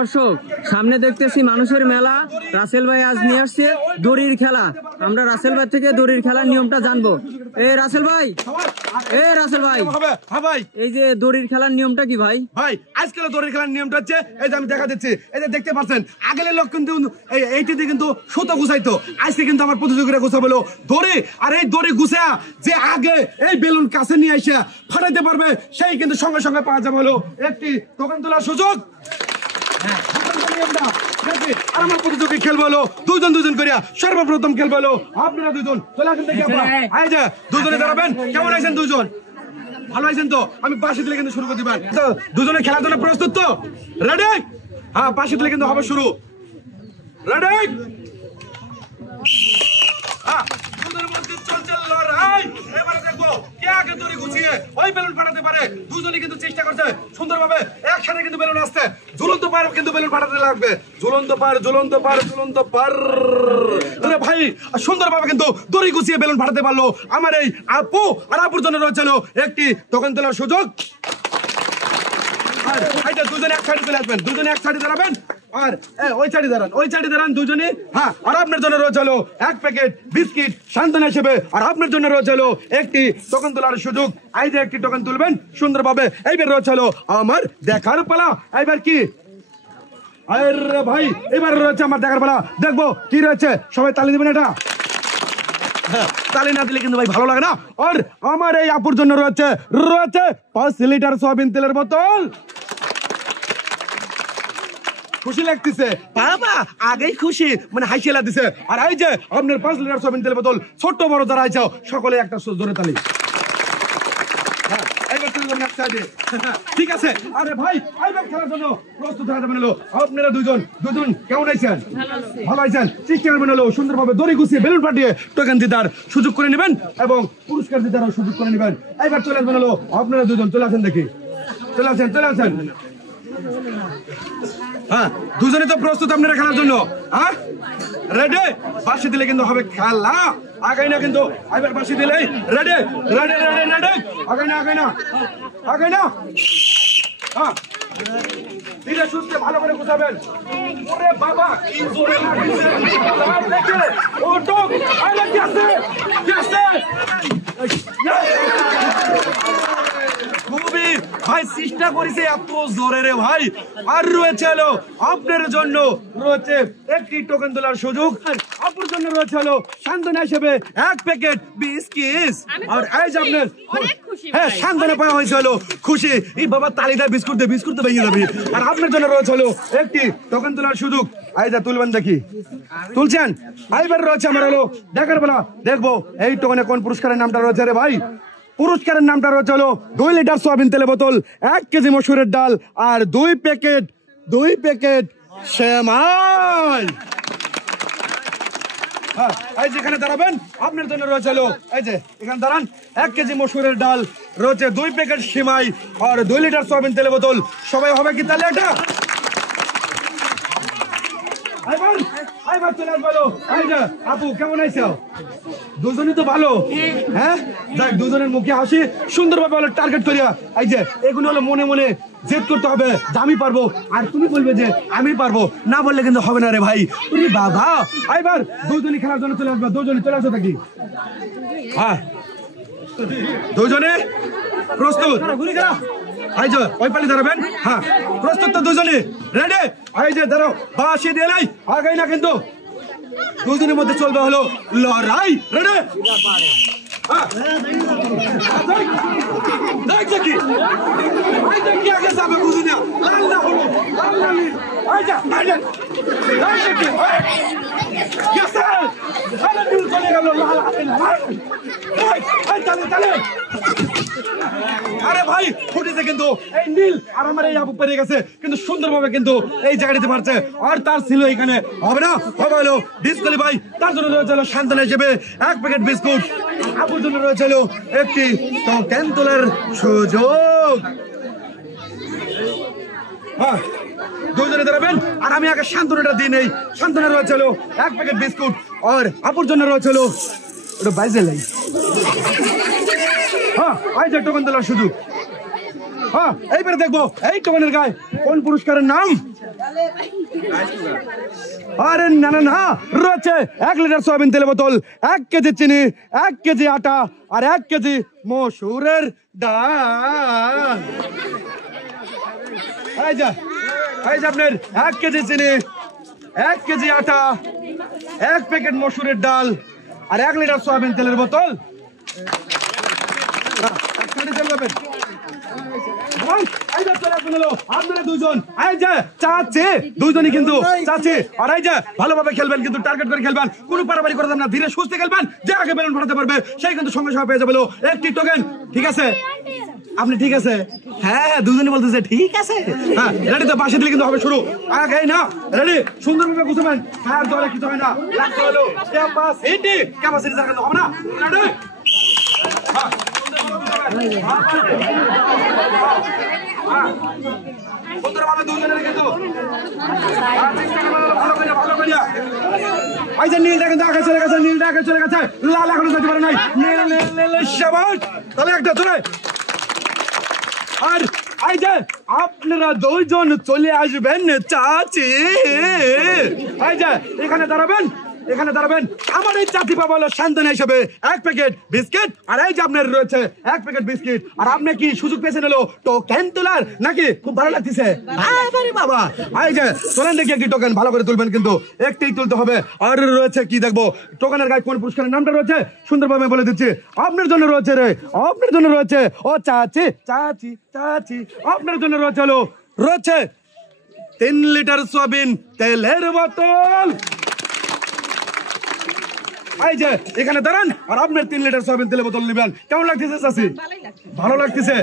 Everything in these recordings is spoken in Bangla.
দর্শক সামনে দেখতেছি মানুষের মেলা। রাসেল ভাই আজ নিয়ে আসছে দড়ির খেলা। আমরা রাসেল ভাই থেকে দড়ির খেলার নিয়মটা জানবো। রাসেল ভাই, রাসেল ভাই, হ্যাঁ ভাই, এই যে দড়ির খেলার নিয়মটা কি ভাই? ভাই আজকাল দড়ির খেলার নিয়মটা হচ্ছে এই যে আমি দেখা দিচ্ছি, এই যে দেখতে পাচ্ছেন আগের লোক কিন্তু এইটিতে কিন্তু সুতো গুছাইতো, আজকে কিন্তু আমার প্রতিযোগীরা গুছাবো দড়ি। আর এই দড়ি গুছা যে আগে এই বেলুন কাছে নিয়ে এসে ফাটাইতে পারবে সেই কিন্তু সঙ্গে সঙ্গে পাওয়া যাবে হলো একটি টোকেন তোলার সুযোগ। আর আমার প্রতিযোগী খেলবো হলো দুজন করিয়া। সর্বপ্রথম খেলবো হলো আপনারা দুজন। চলে আসেন দেখি আপনারা, এই যে দুজনে দাঁড়াবেন। কেমন আছেন দুজন? ভালো আছেন তো? আমি পাশে দিলে কিন্তু শুরু করে দিবেন। তো দুজনে খেলার জন্য প্রস্তুত তো? রেডি? হ্যাঁ, পাশে দিলে কিন্তু হবে শুরু। রেডি? হ্যাঁ, দুজনের মধ্যে চলছে লড়াই। এবারে দেখবো কে আগে দড়ি গুছিয়ে ওই বেলুন ফাটাতে পারে। দুজনে কিন্তু চেষ্টা করছে সুন্দরভাবে, একসাথে কিন্তু বেলুন আসছে। ঝুলন্ত পার কিন্তু বেলুন ফাটাতে লাগবে। ঝুলন্ত পার। আরে ভাই সুন্দরভাবে কিন্তু দড়ি গুছিয়ে বেলুন ফাটাতে পারলো। আমার এই আপু আর আপুর জন্য রয়েছে একটি টোকেন তোলার সুযোগ। আর এইটা দুজনে এক সাইডে চলে আসবেন, দুজনে এক সাইডে দাঁড়াবেন। আর ওই সাইডে দাঁড়ান দুজনে। হ্যাঁ, আর আপনার জন্য রয়েছে এক প্যাকেট বিস্কিট সান্ত্বনা হিসেবে। আর আপনার জন্য রয়েছে একটি টোকেন তোলার সুযোগ। এই যে একটি টোকেন তুলবেন সুন্দরভাবে। এইবার রয়েছে আমার দেখার পালা। এইবার কি? আরে ভাই এবার রয়েছে আমার দেখার পালা। দেখবো কি রয়েছে। সবাই তালি দিবেন। এটা তালি না দিলে কিন্তু ভাই ভালো লাগে না। আর আমার এই আপুর জন্য রয়েছে 5 লিটার সয়াবিন তেলের বোতল। খুশি লাগতেছে বাবা, আগেই খুশি মানে হাসিলা দিছে। আর এই যে আপনার 5 লিটার সয়াবিন তেলের বোতল। ছোট বড় যারা আইছো সকলে একটা জোরে তালি। ঠিক আছে। আরে ভাই এইবার খেলার জন্য প্রস্তুত হয়ে যাবেন। আপনারা দুজন কেমন আছেন? ভালো আছেন? চেষ্টা করবেন সুন্দরভাবে দড়ি গুছিয়ে বেলুন ফাটিয়ে টোকেন দিদার সুযোগ করে নেবেন এবং পুরস্কার দিদারও সুযোগ করে নেবেন। এইবার চলে আসবেন আপনারা দুজন। চলে আসেন দেখি, চলে আসেন। হ্যাঁ, দুজনে তো প্রস্তুত আপনারা খেলার জন্য? হ্যাঁ, রেডি? পাশে দিলে কিন্তু হবে খেলা। আগাই না কিন্তু, এবার পাশে দিলে রেডি। আগাই না। হ্যাঁ, ধীরে সুস্থে ভালো করে গুছাবেন। ওরে বাবা কি জোরে লাগছে। ও টক আইলা কি আছে? খুবই ভাই চেষ্টা করেছে এত জোরে রে ভাই। আর রয়েছে আপনার জন্য রয়েছে একটি টোকেন তোলার সুযোগ। আপুর জন্য রয়েছে সান্ত্বনা হিসেবে এক প্যাকেট বিস্কিট। আর এই যে আপনার হ্যাঁ সান্ত্বনা পাওয়া হয়েছে খুশি। এই বাবা তালিদা বিস্কুট তো ভেঙে যাবে। আর আপনার জন্য রয়েছে একটি টোকেন তোলার সুযোগ। এই যে তুলবেন দেখি, তুলছেন? এইবার রয়েছে আমার দেখার বেলা। দেখবো এই টোকেনে কোন পুরস্কারের নামটা রয়েছে রে ভাই। পুরস্কারের নামটা রয়েছে 2 লিটার সয়াবিন তেলের বোতল, 1 কেজি মসুরের ডাল আর 2 প্যাকেট সেমাই। এই যেখানে দাঁড়াবেন আপনার জন্য রয়েছে এই যে এখানে দাঁড়ান। 1 কেজি মসুরের ডাল রয়েছে, 2 প্যাকেট সেমাই আর 2 লিটার সয়াবিন তেলের বোতল। সবাই হবে কি তাহলে? এটা আপু কেমন আইছো? দুজনই তো ভালো। হ্যাঁ, যাক দুজনের মুখে হাসি সুন্দরভাবে টার্গেট করিয়া। এই যে এগুলো মনে মনে জেদ করতে হবে যে আমি পারবো। আর তুমি বলবে যে আমি পারবো, না বললে কিন্তু হবে না রে ভাই। বাবা এবার দুজনই খেলার জন্য চলে আসবে। দুজনই চলে আসো দেখি। হ্যাঁ, দুজনে প্রস্তুত? এই যে ওই পালি দাঁড়াবেন। হ্যাঁ, প্রস্তুত তো দুজনে? রেডি? এই যে দাঁড়াও, বাসি দিয়ে নাই আগাই না কিন্তু। দুজনের মধ্যে চলবে লড়াই। রেডি? আগে যাবে বুঝি না। আরে ভাই ফুটেছে কিন্তু এই নীল। আর আমার এই আপু পেরে গেছে কিন্তু সুন্দরভাবে কিন্তু এই জায়গাটিতে পারছে। আর তার ছিল এখানে হবে না, হবে ডিসকোয়ালিফাই। তার জন্য রয়েছে সান্ত্বনা হিসেবে 1 প্যাকেট বিস্কুট। আপুর জন্য রয়েছে একটি টোকেন তোলার সুযোগ। হ্যাঁ, দুজনে দাঁড়াবেন। আর আমি আগে সান্ত্বনাটা দিই নেই। সান্ত্বনা রয়েছে 1 প্যাকেট বিস্কুট আর আপুর জন্য রয়েছে ওটা বাইজে লাই। হ্যাঁ, এই যে টোকেন তোলার সুযোগ। হ্যাঁ এইবারে দেখবো এই টোকেনের গায়ে কোন পুরস্কারের নাম। আরে না না না, রয়েছে 1 লিটার সয়াবিন তেলের বোতল, 1 কেজি চিনি, 1 কেজি আটা আর 1 কেজি মসুরের ডাল। এই যে আপনার 1 কেজি চিনি, 1 কেজি আটা, 1 প্যাকেট মসুরের ডাল আর 1 লিটার সয়াবিন তেলের বোতল। আপনারা দুজন দুজনই কিন্তু চাচি আর এই যে ভালোভাবে খেলবেন, কিন্তু টার্গেট করে খেলবেন, কোনো পারাবারি করে না, ধীরে সুস্থে খেলবেন। যে আগে বেলুন ফাটাতে পারবে সেই কিন্তু সঙ্গে সঙ্গে পেয়ে যাবে একটি টোকেন। ঠিক আছে আপনি? ঠিক আছে, হ্যাঁ দুজনই বলতেছে ঠিক আছে। হ্যাঁ রেডি তো? বাসে দিলে কিন্তু হবে শুরু। আগে না রেডি, সুন্দরভাবে গুছাবেন, আর জলে কিছু হয় না। লাগতে হলো ক্যাপাসিটি, ক্যাপাসিটি জায়গা হবে না। রেডি? হ্যাঁ সুন্দরভাবে দুজনের কিন্তু নীলটা কিন্তু আগে চলে গেছে, নীলটা আগে চলে গেছে, লাল এখনো যেতে পারে নাই। তাহলে একটা চলে। আর এই যে আপনারা দুইজন চলে আসবেন চাচি, এই যে এখানে দাঁড়াবেন, এখানে দাঁড়াবেন। আমার এই চাচি বাবা হলো সান্ত্বনা হিসেবে 1 প্যাকেট বিস্কিট, আর এই যে আপনার রয়েছে 1 প্যাকেট বিস্কিট। আর আপনি কি সুযোগ পেয়েছেন হলো টোকেন তোলার নাকি? খুব ভালো লাগতেছে বাবা। এই যে তোলেন দেখি একটি টোকেন, ভালো করে তুলবেন, কিন্তু একটাই তুলতে হবে। আর রয়েছে কি দেখবো টোকেনের গায়ে কোন পুরস্কারের নামটা রয়েছে, সুন্দরভাবে বলে দিচ্ছি। আপনার জন্য রয়েছে রে, আপনার জন্য রয়েছে ও চাচি চাচি চাচি, আপনার জন্য রয়েছে হলো রয়েছে 3 লিটার সয়াবিন তেলের বোতল। এই যে এখানে দাঁড়ান, আর আপনার 3 লিটার সয়াবিন তেলের বোতল নেবেন। কেমন লাগতেছে চাচি? ভালো লাগতেছে?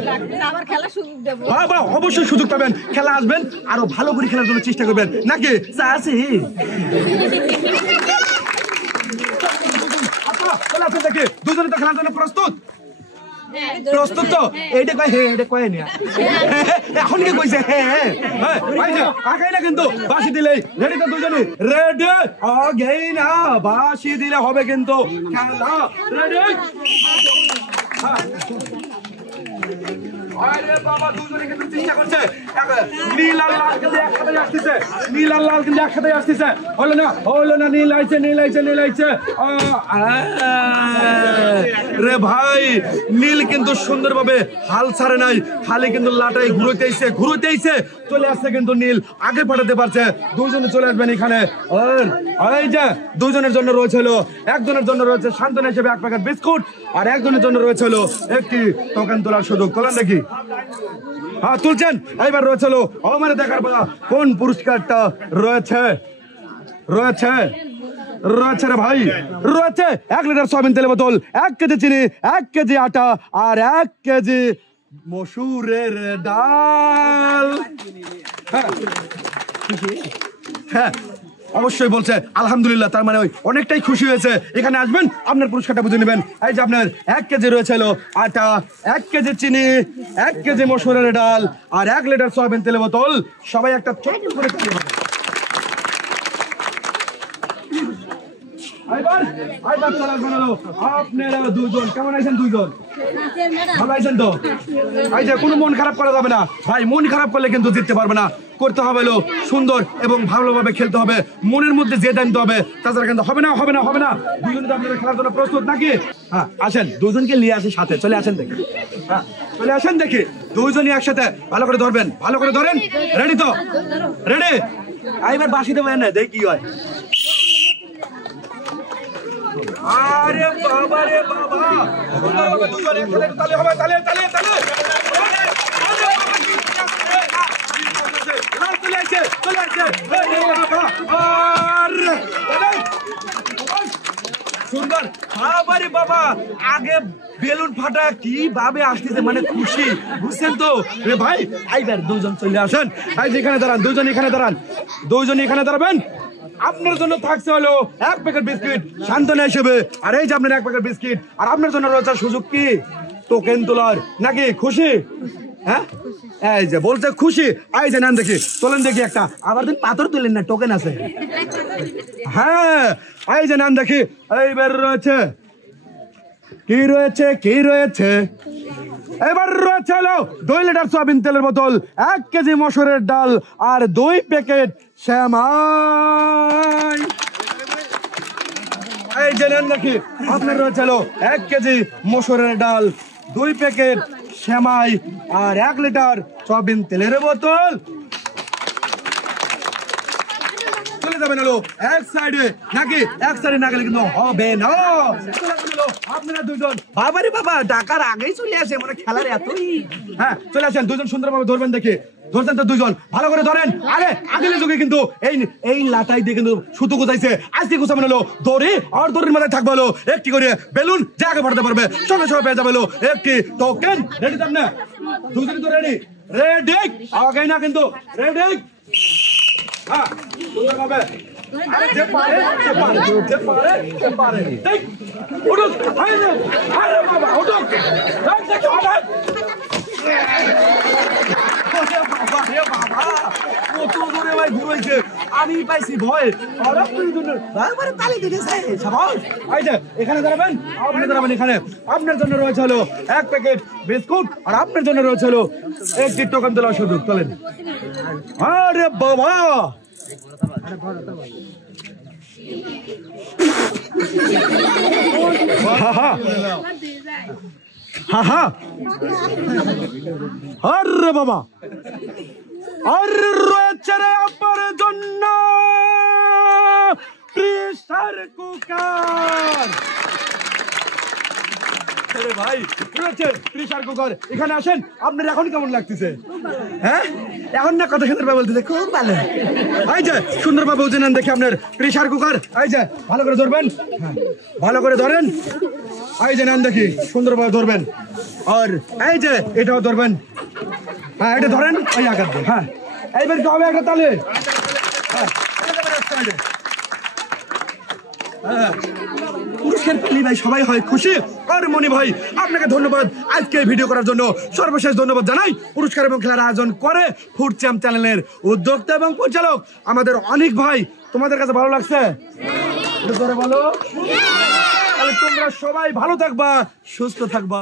বাবা অবশ্যই সুযোগ পাবেন, খেলা আসবেন, আরো ভালো করে খেলার জন্য চেষ্টা করবেন নাকি চাচি? দেখি দুজনে তো খেলার জন্য প্রস্তুত? প্রস্তুত তো? এইটা কয় হ্যাঁ, এটা কয় না, এখন কি কইছে হ্যাঁ। আগে না কিন্তু বাঁশি দিলেই রেডি তো? দুজনে রেডি? আগে না বাঁশি দিলে হবে কিন্তু খেলা। রেডি? আরে বাবা দুজনে কিন্তু চেষ্টা করছে, নীল আর লাল কিন্তু একসাথে আসতেছে, নীল আর লাল কিন্তু একসাথে আসতেছে। হলো না, হলো না, নীল আইছে, নীল আইছে, নীল আইছে। রে ভাই নীল কিন্তু সুন্দরভাবে হাল ছাড়ে নাই, খালি কিন্তু লাটাই ঘুরতেইছে, ঘুরতেইছে, চলে আসছে কিন্তু নীল আগে পাঠাতে পারছে। দুজনে চলে আসবেন এখানে। আর এই যে দুজনের জন্য রয়েছে হলো, একজনের জন্য রয়েছে সান্ত্বনা হিসেবে 1 প্যাকেট বিস্কুট, আর একজনের জন্য রয়েছে হলো একটি টোকেন তোলার সুযোগ। তোলেন দেখি, হ্যাঁ তুলছেন। এইবার রয়েছে হলো আমার দেখার পালা কোন পুরস্কারটা রয়েছে। রয়েছে রয়েছে রে ভাই, রয়েছে 1 লিটার সয়াবিন তেলের বোতল, 1 কেজি চিনি, 1 কেজি আটা আর 1 কেজি মসুরের ডাল। হ্যাঁ অবশ্যই বলছে আলহামদুলিল্লাহ, তার মানে ওই অনেকটাই খুশি হয়েছে। এখানে আসবেন, আপনার পুরস্কারটা বুঝে নেবেন। এই যে আপনার 1 কেজি রয়েছে হলো আটা, 1 কেজি চিনি, 1 কেজি মসুরের ডাল আর 1 লিটার সয়াবিন তেলের বোতল। সবাই একটা ছোট করে আপনারা দুজন কেমন আছেন? দুজন ভালো আছেন তো? এই যে কোনো মন খারাপ করা যাবে না ভাই, মন খারাপ করলে কিন্তু জিততে পারবে না। করতে হবে হলো সুন্দর এবং ভালোভাবে খেলতে হবে, মনের মধ্যে যে টানতে হবে, তাছাড়া কিন্তু হবে না, হবে না, হবে না। দুজনে তো আপনারা খেলার জন্য প্রস্তুত নাকি? হ্যাঁ আসেন, দুজনকে নিয়ে আসি সাথে, চলে আসেন দেখি। হ্যাঁ চলে আসেন দেখি, দুজনই একসাথে ভালো করে ধরবেন, ভালো করে ধরেন। রেডি তো? রেডি? এইবার বাঁশি দেবেন না, দেখি কি হয়। আরে বাবা রে বাবা, দুজনে একসাথে তালে হবে, তালে তালে তালে। সুন্দর বাবারে বাবা, আগে বেলুন ফাটা কি ভাবে আসতেছে, মানে খুশি, বুঝছেন তো রে ভাই? এইবার দুজন চলে আসেন, এই যেখানে দাঁড়ান, দুজন এখানে দাঁড়ান, দুজন এখানে দাঁড়াবেন। আপনার জন্য থাকছে হলো 1 প্যাকেট বিস্কিট সান্ত্বনা হিসেবে, আর এই যে আপনার 1 প্যাকেট বিস্কিট, আর আপনার জন্য রয়েছে সুযোগ কি টোকেন তোলার, নাকি খুশি? হ্যাঁ এই যে বলছে খুশি। এই যে নাম দেখি, তোলেন দেখি একটা, আবার দিন পাথর তুলেন না, টোকেন আছে। হ্যাঁ এই যে নাম দেখি, এইবার রয়েছে কি রয়েছে, কি রয়েছে এবার রয়েছে হলো 2 লিটার সয়াবিন তেলের বোতল, 1 কেজি মসুরের ডাল আর 2 প্যাকেট সেমাই। এই জানেন নাকি আপনার রয়েছে হলো 1 কেজি মসুরের ডাল, 2 প্যাকেট সেমাই আর 1 লিটার সয়াবিন তেলের বোতল। চলে যাবেন হলো এক সাইডে, নাকি এক সাইডে না গেলে কিন্তু হবে না। আপনারা দুজন বাবারে বাবা ডাকার আগেই চলে আসে, মানে খেলার এতই। হ্যাঁ চলে আসেন, দুজন সুন্দরভাবে ধরবেন দেখে। ধরছেন তো দুজন, ভালো করে ধরেন। আরে আগের যুগে কিন্তু এই লাটাই দিয়ে কিন্তু সুতো গুছাইছে, আজকে গুছাবেন হলো দড়ি, আর দড়ির মাথায় থাকবে হলো একটি করে বেলুন, জায়গা ভরতে পারবে, সঙ্গে সঙ্গে পেয়ে যাবে হলো একটি টোকেন। রেডি তার না? দুজনই তো রেডি? রেডি আগে না কিন্তু রেডি। হ্যাঁ সুন্দরভাবে। আরে যে পারে সে পারে, যে পারে সে পারে। ঠিক উঠুক, আরে বাবা উঠুক, দেখো উঠুক। কত জোরে ভাই ঘুরাইছে, আমি পাইছি ভয়। এই যে এখানে দাঁড়াবেন, আপনি দাঁড়াবেন এখানে। আপনার জন্য রয়েছে হলো 1 প্যাকেট বিস্কুট, আর আপনার জন্য রয়েছে হলো একটি টোকেন তোলার সুযোগ। চলেন। আরে বাবা আরে বাবা, আর রয়েছে রে আপনার জন্য প্রেসার কুকার। ভাই রয়েছে প্রেসার কুকার, এখানে আসেন। আপনার এখন কেমন লাগতেছে? হ্যাঁ এখন না কথা সুন্দরভাবে বলতেছে, খুব ভালো। এই যে সুন্দরভাবে বুঝে নেন দেখে আপনার প্রেসার কুকার। এই যে ভালো করে ধরবেন, ভালো করে ধরেন। এই যে নেন দেখি, সুন্দরভাবে ধরবেন। আর এই যে এটাও ধরবেন। হ্যাঁ এটা ধরেন, ওই আঘাত দেন। হ্যাঁ এইবার কি হবে একটা তালে? পুরস্কার পেলি ভাই সবাই হয় খুশি। আর মনি ভাই আপনাকে ধন্যবাদ আজকে ভিডিও করার জন্য। সর্বশেষ ধন্যবাদ জানাই পুরস্কার এবং খেলার আয়োজন করে ফুড চ্যাম্প চ্যানেলের উদ্যোক্তা এবং পরিচালক আমাদের অনেক ভাই। তোমাদের কাছে ভালো লাগছে? বলো। তাহলে তোমরা সবাই ভালো থাকবা, সুস্থ থাকবা।